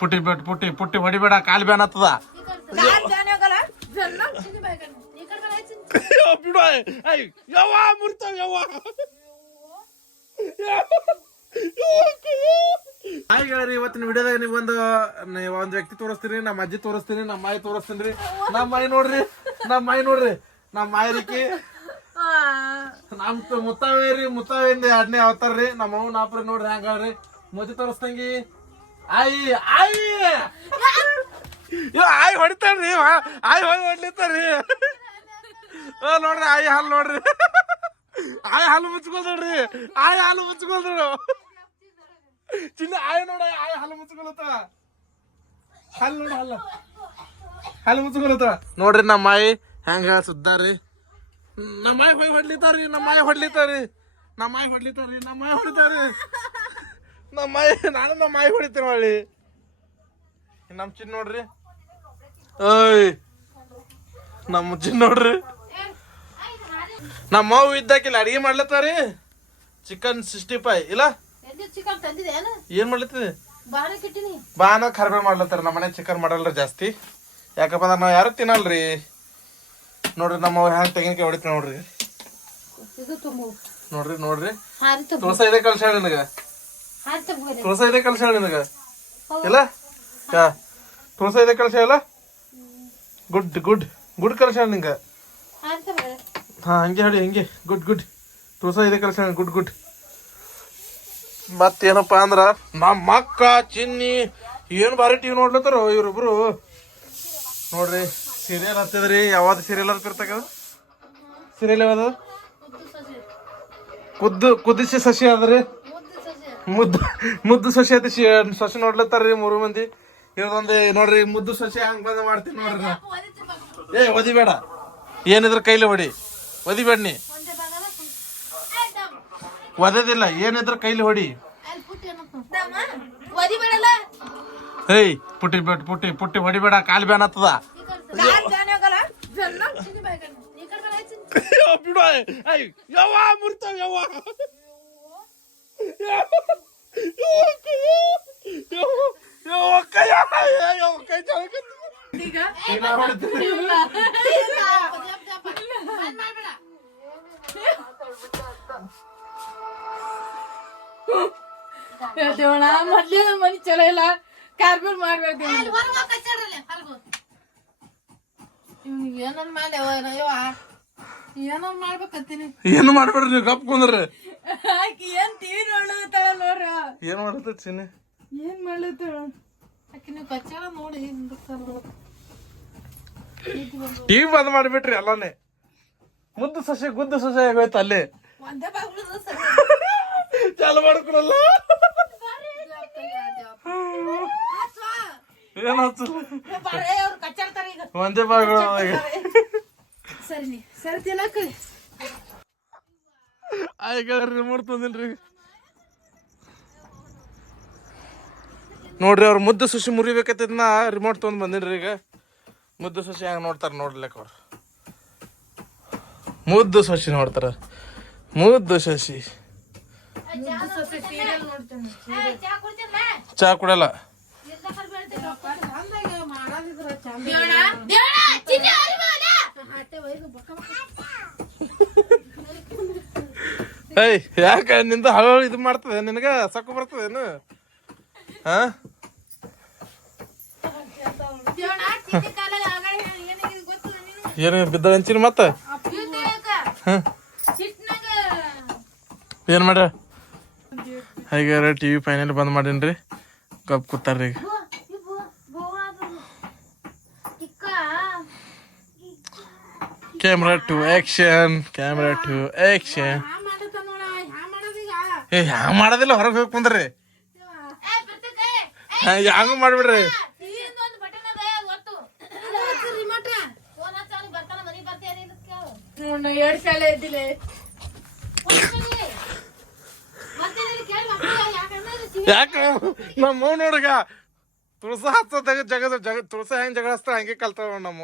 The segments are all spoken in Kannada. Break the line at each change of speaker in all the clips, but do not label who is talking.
ಪುಟ್ಟಿ ಬೇಡ ಪುಟ್ಟಿ ಪುಟ್ಟಿ ಹೊಡಿಬೇಡ ಕಾಲ್ ಬ್ಯಾನ್ ಆತದ ಬಿಡು ಐ ಯವ್ವ ಮುರ್ತಾವ ಯವ್ವ. ಹಾಯ್ ಗೆಳೆಯರಿ ಇವತ್ತಿನ ವಿಡಿಯೋದಾಗ ನೀವೊಂದು ಒಂದು ವ್ಯಕ್ತಿ ತೋರಿಸ್ತೀರಿ ನಮ್ಮ ಅಜ್ಜಿ ತೋರಿಸ್ತೀನಿ ನಮ್ಮ ಮಾಯಿ ತೋರಿಸ್ತೀನಿ. ನಮ್ಮ ಮಾಯಿ ನೋಡ್ರಿ ನಮ್ಮ ಮಾಯಿ ನೋಡ್ರಿ ನಮ್ಮ ಮಾಯರಿಕಿ ನಮ್ ಮುತ್ತಾವೇರಿ ಮುತ್ತಾವಿಂದ ಎರಡನೇ ಅವತಾರ್ರಿ ನಮ್ಮ ಅವ್ನ ನಾಪ್ರಿ ನೋಡ್ರಿ ಹಂಗಾಳ್ರಿ ಮಜ್ಜಿ ತೋರಿಸ್ತಂಗಿ ಆಯಿ ಆಯಿ! ಇವ ಆಯಿ ಹೊಡಿತಾರ್ರಿ ಆಯ್ ಆಯಿ ಹೊಡಿ ಹೊಡ್ಲಿತ್ತಾರ್ರಿ. ನೋಡ್ರಿ, ಆಯಿ ಹಾಲು ನೋಡ್ರಿ. ಆಯಿ ಹಾಲು ಮುಚ್ಕೊಳ್ರಿ ಆಯಿ ಹಾಲು ಮುಚ್ಕೊಳ್ರಿ ಚಿನ್ನ, ಆಯಿ ನೋಡ, ಆಯಿ ಹಾಲು ಮುಚ್ಕೊಳತ್ತ ಹಾಲು ನೋಡ, ಹಾಲು. ಹಾಲು ಮುಚ್ಕೊಳತ್ತ ನೋಡ್ರಿ, ನಮ್ಮ ಮಾಯಿ ಹೆಂಗ ಸುದ್ದಾರಿ ನಮ್ಮ ಮಾಯಿ ಹೋಗಿ ಹೊಡ್ಲಿತಾರಿ ನಮ್ಮ ಮಾಯಿ ಹೊಡ್ಲಿತಾರಿ ನಮ್ಮ ಮಾಯಿ ಹೊಡ್ಲಿತಾರಿ ನಮ್ಮ ಮಾಯಿ ಹೊಡಿತಾರಿ ನಮ್ಮ ಮಾಯಿ ನಾನು ನಮ್ಮ ಮಾಯಿ ಹೊಡಿತೀನಿ ಹೊಳ್ಳಿ. ನಮ್ಮ ಚಿನ್ನ ನೋಡ್ರಿ. ಓಯ್ ನಮ್ಮ ಚಿನ್ನ ನೋಡ್ರಿ. ನಮ್ಮ ಮಾವು ಇದ್ದಾಕಿಲ್ಲ ಅಡಿಗೆ ಮಾಡ್ಲತ್ತಾರಿ? ಚಿಕನ್ ಸಿಕ್ಸ್ಟಿ ಫೈ ಇಲ್ಲ ಏನ್? ಮಾಡ್ಲತ್ತಿದೆ? ಬಾನ ಖರ್ಬೆ ಮಾಡ್ಲತ್ತಾರ ನಮ್ಮ ಮನೆ ಚಿಕನ್ ಮಾಡಲ್ರಿ ಜಾಸ್ತಿ. ಯಾಕಪ್ಪ ಅಂದ್ರೆ ನಾವು ಯಾರು ತಿನ್ನಲ್ರಿ? ನೋಡ್ರಿ ನಮ್ಮ ಹ್ಯಾಂಗ ತೆಂಗಿನಕಾಯಿ ಹೊಡಿತೀವಿ ನೋಡ್ರಿ. ನೋಡ್ರಿ ನೋಡ್ರಿ. ತುಳಸ ಇದೆ ಕಳ್ಸ ನಿನಗ. ತುಳಸ ಇದೆ ಕಲ್ಸಾಳ ನಿನಗ. ಇಲ್ಲ ಹಾ ತುಳಸ ಇದೆ ಕಲ್ಸ ಇಲ್ಲ ಗುಡ್ ಗುಡ್ ಗುಡ್ ಕಲ್ಸಾಳ ನಿಂಗ.
ಹಾರಿ ತುಂಬ
ಹಾ ಹಂಗೆ ಹೇಳಿ ಹಂಗೆ. Good good. ತುಳಸ ಇದೆ ಕಲ್ಸಾಳ ಗುಡ್ ಗುಡ್. ಮತ್ತೇನಪ್ಪ ಅಂದ್ರ ನಮ್ಮ ಅಕ್ಕ ಚಿನ್ನಿ ಏನ್ ಬಾರಿ ಟಿವಿ ನೋಡ್ಲತ್ತಾರ ಇವ್ರಿಬ್ರು. ನೋಡ್ರಿ ಸೀರಿಯಲ್ ಹತ್ತಿದ್ರಿ ಯಾವ್ದು ಸೀರಿಯಲ್ ಹತ್ತಿರ್ತಕ ಸೀರಿಯಲ್ ಯಾವ್ದು? ಕುದ್ದು ಕುದಿಸಿ ಸಸಿ ಅದ್ರಿ ಮುದ್ದು ಮುದ್ದು ಸಸಿ ಐತಿ ಸೊಸೆ ನೋಡ್ಲತ್ತಾರ್ರಿ ಮೂರು ಮಂದಿ. ಇವ್ರದೊಂದು, ನೋಡ್ರಿ, ಮುದ್ದು ಸಸಿ ಹಂಗ್ ಬಂದ ಮಾಡ್ತೀನಿ ನೋಡ್ರಿ. ನಾ. ಏ, ಒದಿಬೇಡ. ಏನಿದ್ರ ಕೈಲಿ ಹೊಡಿ. ಒದಿಬೇಡ ನೀ. ಒದದಿಲ್ಲ, ಏನಿದ್ರ ಕೈಲಿ ಹೊಡಿ. ಹೇಯ್, ಪುಟ್ಟಿ ಬೇಡ ಪುಟ್ಟಿ ಪುಟ್ಟಿ ಹೊಡಿಬೇಡ, ಕಾಲ್ ಬ್ಯಾನ್ ಹತ್ತದ. ಬಿಡು ಯವ್ವ ಮುರ್ತಾವ ಯವ್ವ ಯವ್ವ ಕೈ ಯವ್ವ ಕೈ ಜಾರಕತ್ತಿ. ಈಗ ನಾ ಹೊಡಿತೀನಿ.
ದೇವಣ ಮೊದ್ಲೇ ನಮ್ ಮನಿ ಚಲೋ ಇಲ್ಲ ಕಾರ್ಬಾರ್ ಮಾಡ್ಬೇಕು
ಇವ್ನಿಗೆ ಏನನ್ ಮಾಡಿ ಏನನ್ ಮಾಡ್ಬೇಕಂತೀನಿ
ಏನು ಮಾಡ್ಬೇಡ್ರಿ ನೀವು ಗಪ್ ಕುಂದ್ರಿ
ಆಕಿ ಏನ್ ಟಿವಿ ನೋಡ್ಲತ್ತಾಳ ನೋಡ್ರ?
ಏನ್ ಮಾಡತ್ತ ಚಿನ್ನಿ?
ಏನ್ ಮಾಡ್ಲತ್ತಾಳ?
ಆಕಿ ನೀವು ಕಚ್ಚಾಳ ನೋಡಿ
ಟಿವಿ ಬಂದ್ ಮಾಡಿಬಿಟ್ರಿ ಎಲ್ಲಾನೇ. ಮುದ್ದು ಸಸಿ ಗುದ್ದು ಸಸಿ ಆಗೋಯ್ತು ಅಲ್ಲಿ.
ಒಂದೇ ಬಾಗ್ಲು ಸರಿ
ಚಾಲು
ಕಚ್ಚಾಡ್ತಾರ ಈಗ.
ಒಂದೇ ಭಾಗಗಳು
ಸರಿ ನೀ ಸರಿ ತಿನ್ನಕ
ಆಯ್ಕೆ ರಿಮೋಟ್ ತಂದಿಲ್ರಿ ನೋಡ್ರಿ ಅವ್ರ ಮುದ್ದು ಸುಶಿ ಮುರಿಬೇಕತ್ತಿದ್ನ ರಿಮೋಟ್ ತೊಗೊಂಡ್ ಬಂದಿನ್ರಿ ಈಗ. ಮುದ್ದು ಸುಶಿ ಹೆಂಗ್ ನೋಡ್ತಾರ ನೋಡ್ಲಿಕ್ಕೆ ಅವ್ರು. ಮುದ್ದು ಸಸಿ ನೋಡ್ತಾರ. ಮುದ್ದು ಶಶಿ ಚಾ ಕುಡಲ್ಲ ಏಯ್ ಯಾಕ ನಿಂದ ಹಳ ಇದು ಮಾಡ್ತದೆ? ನಿನಗ ಸಕ್ಕು ಬರ್ತದೇನು? ಹಾ? ಏನು ಬಿದ್ದ ಹಂಚಿನ ಮತ್ತ? ಏನ್ ಮಾಡ್ರ ಹಾಗಾರ ಟಿ ವಿ ಫೈನಲ್ ಬಂದ್ ಮಾಡೇನ್ರಿ. ಗಪ್ ಕೂತಾರ್ರಿ ಈಗ. Camera to action camera to action ಏ ಹ್ಯಾಂಗ ಮಾಡೋದಿಲ್ಲ? ಹೊರಗೆ ಹೋಗಿ ಕುಂದ್ರಿ. ಹ್ಯಾಂಗ ಮಾಡ್ಬಿಡ್ರಿ?
ಯಾಕೆ ಎರಡ್ ಕಾಲ ಎದ್ದಿಲ್ಲ
ಯಾಕ ನಮ್ಮ ನೋಡ್ಗ ತುಳಸ ಹತ್ತ ಜಗದ ಜಗ ತುಳಸ ಹೆಂಗ್ ಜಗಳ ಹಚ್ತಾರ ಹಂಗೆ ಕಲ್ತಾವ ನಮ್ಮ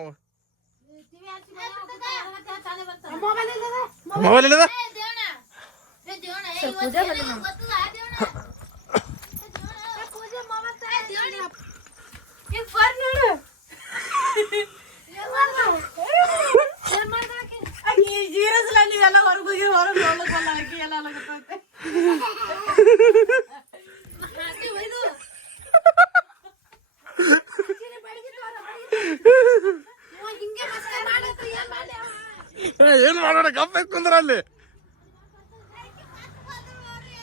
ಮೊಬೈಲ್ ಇಲ್ಲದ?
ಬರ್ ನೋಡು ಆಕಿ. ಜೀರಸ್ಲ ನೀವೆಲ್ಲ ಹೊರಗೆ ಹೋಗಿ ಹೊರಗೆ ಆಕಿ ಎಲ್ಲ ಅಲಾಗತ್ತಂತೆ
ಏನ್ ಮಾಡೋಣ ಗಪ್ಪ ಕುಂದ್ರ ಅಲ್ಲಿ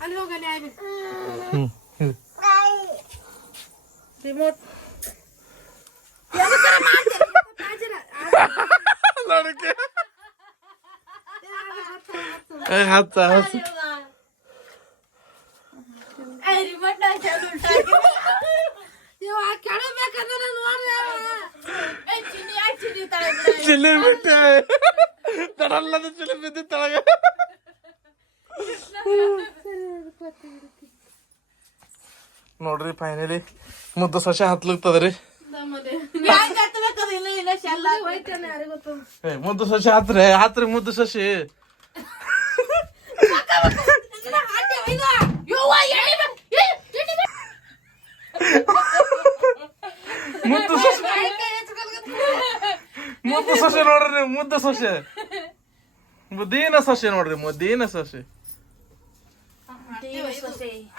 ಇಲ್ಲಿ ತೆಳಗ್ ಬಿಡಕ್ಕೆ ಹಾಗೆ ಹಾಲಿಕೆ ಹಾಕಿ ನೋಡ್ತಾವಣ
ಅಲ್ಲಿ ಹೋಗಲ್ಲ
ರಿಮೋಟ್
ನೋಡಕ್ಕೆ ಹತ್ತ ಹತ್ತ
ರಿಮೋಟ್ ಕೆಡಬೇಕಂದ್ರೆ ನೋಡ್ರಿ ಚಿನ್ನಿ ಯಾಕೆ ಚಿನ್ನಿ ತಳೆ
ಚಿಲ್ಲಿ ಬಿಟ್ಟೆ ತಡಲ್ಲದ ಚಿಲ್ಲಿ ಬಿದ್ದಿ ತಳಗ ನೋಡ್ರಿ ಫೈನಲಿ ಮುದ್ದ ಸೊಸೆ ಹತ್ಲಿಕ್ತದ್ರಿ
ಹೆಂಗ್ ಹತ್ಬೇಕದು ಫೈನಲಿ ಇಲ್ಲ ಸೊಸೆ
ಏ ಮುದ್ದು ಸೊಸೆ ಹತ್ರಿ ಹತ್ರಿ ಮುದ್ದು ಸೊಸೆ. ಮುದ್ದು ಸೊಸೆ. ಮುದ್ದು ಸೊಸೆ ನೋಡ್ರಿ ಮುದ್ದು ಸೊಸೆ. ಮುದ್ದೀನ ಸೊಸೆ ನೋಡ್ರಿ ಮುದ್ದೀನ ಸೊಸೆ.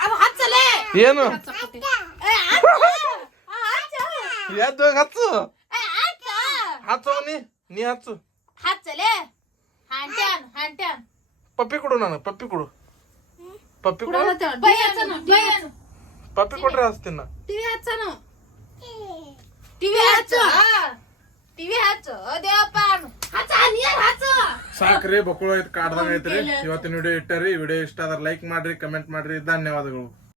ಅದು ಹಚ್ಚಲೇ
ಏನು ಎದ್ದು ಹೋಗ್ ಹಚ್ಚು ಹಚ್ಚು ನೀ ನೀ ಹಚ್ಚು
ಹಚ್ಚಲೇ ಹಂಟ್ಯಾನ್ ಹಂಟ್ಯಾನ್
ಪಪ್ಪಿ ಕೊಡು ನಾನು ಪಪ್ಪಿ ಕೊಡು ಪಪ್ಪಿ ಕೊಡು
ಬಯ್ಯನು ಬಯ್ಯನು
ಪಪ್ಪಿ ಕೊಟ್ರೆ ಹಚ್ತೀನಿ ನಾ
ಟಿವಿ ಹಚ್ಚನು ಟಿವಿ ಹಚ್ಚು ಟಿವಿ ಹಚ್ಚು ದೇವಪ್ಪ. ಹಚ್ಚ ನೀರ್ ಹಚ್ಚು
ಸಾಕ್ರಿ ಕಾಡ್ದಂಗ ಐತ್ರಿ. ಇವತ್ತಿನ ವಿಡಿಯೋ ಇಟ್ಟರಿ. ವಿಡಿಯೋ ಇಷ್ಟ ಆದ್ರೆ ಲೈಕ್ ಮಾಡ್ರಿ ಕಮೆಂಟ್ ಮಾಡ್ರಿ. ಧನ್ಯವಾದಗಳು.